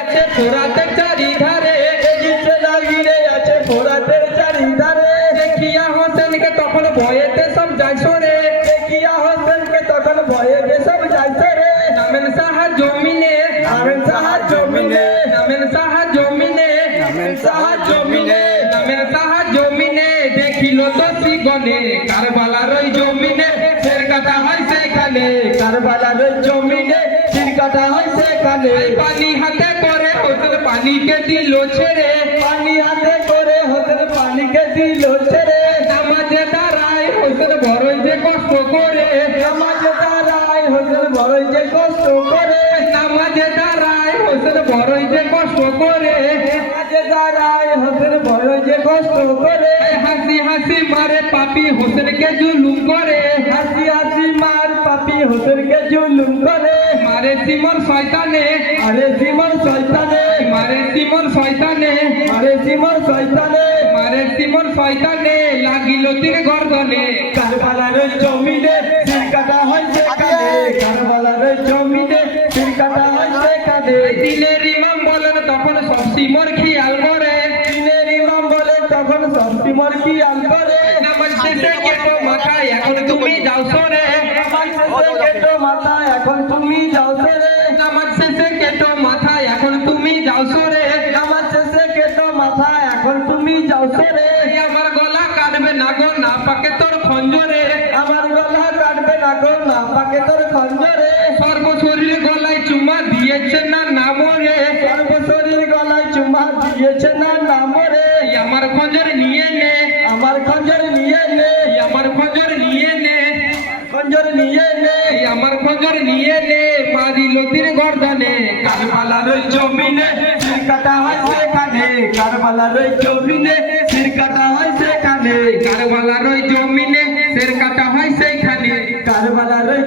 আছে ফোরাতের চারিধারে, এজিদে লাগিয়ে আছে ফোরাতের চারিধারে। দেখিয়া হোসেনকে তখন ভয়েতে সব যায় সরে, দেখিয়া হোসেনকে তখন ভয়েতে সব যায় সরে। নামেন সাহা জমিনে, নামেন সাহা জমিনে, নামেন সাহা জমিনে, নামেন সাহা জমিনে, নামেন সাহা জমিনে। দেখিল তো সিগনে কারবালার ওই জমিনে ফের কাটা হয় সেখানে, কারবালার ওই জমিনে তীর কাটা হয় সেখানে। পানি হাতে করে হোসেন পানিকে দিল ছেড়ে, পানি হাতে করে হোসেন পানিকে দিল ছেড়ে। নামাজে দাঁড়ায় হোসেন বড়ই যে কষ্ট করে, নামাজে দাঁড়ায় হোসেন বড়ই যে কষ্ট করে। নামাজে দাঁড়ায় হোসেন বড়ই যে কষ্ট করে, নামাজে দাঁড়ায় হোসেন বড়ই যে কষ্ট করে। হাসি হাসি মারে পাপি হোসেনকে জুলুম করে, হাসি হাসি মার পাপি হোসেনকে জুলুম করে। মারে সিমন শয়তানে, আরে সিমন শয়তানে, মারে সিমন শয়তানে, আরে সিমন শয়তানে। মারে সিমন শয়তানে। লাগিল তীর গর্দনে কারবালার ওই জমিনে তীর কাটা হয় সেখানে। কারবালার ওই জমিনে তীর কাটা হয় সেখানে। দিনের ইমাম বলেন তখন সব সিমন খেয়াল করে, দিনের ইমাম বলে তখন সব সিমন খেয়াল করে। নামাজ শেষে কেটো মাথায় এখন তুমি যাও সরে, নামাজ শেষে কেটো মাথা এখন তুমি যাও সরে। নামাজ শেষে কেটো মাথায় এখন তুমি যাও সরে। নামাজ শেষে কেটো মাথা এখন তুমি যাও সরে। আমার গলা কাটবে না গো না পাকে তোর খঞ্জরে, আমার গলা কাটবে না গো না পাকে তোর খঞ্জরে। সর্বশরীর গলায় চুমা দিয়েছে না নামরে, সর্বশরীর গলায় চুমা দিয়েছে না নামরে। আমার খঞ্জর নিয়ে নে, আমার খঞ্জর নিয়ে নে, আমার খঞ্জর নিয়ে নে, খঞ্জর নিয়ে নে। আমার খঞ্জর নিয়ে নে। মারিল তীর গর্দনে কারবালার ওই জমিনে তীর কাটা হয় সেখানে। কারবালার ওই জমিনে তীর কাটা হয় সেখানে। কারবালার ওই জমিনে শের কাটা হয় সেইখানে। কারবালার ওই